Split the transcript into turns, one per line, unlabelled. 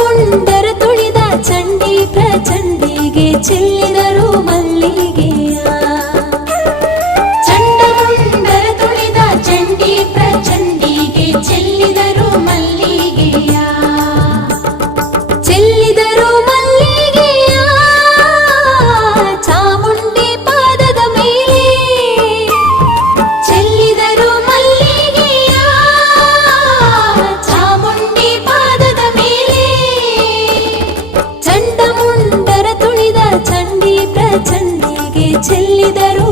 மனமுண்ட líder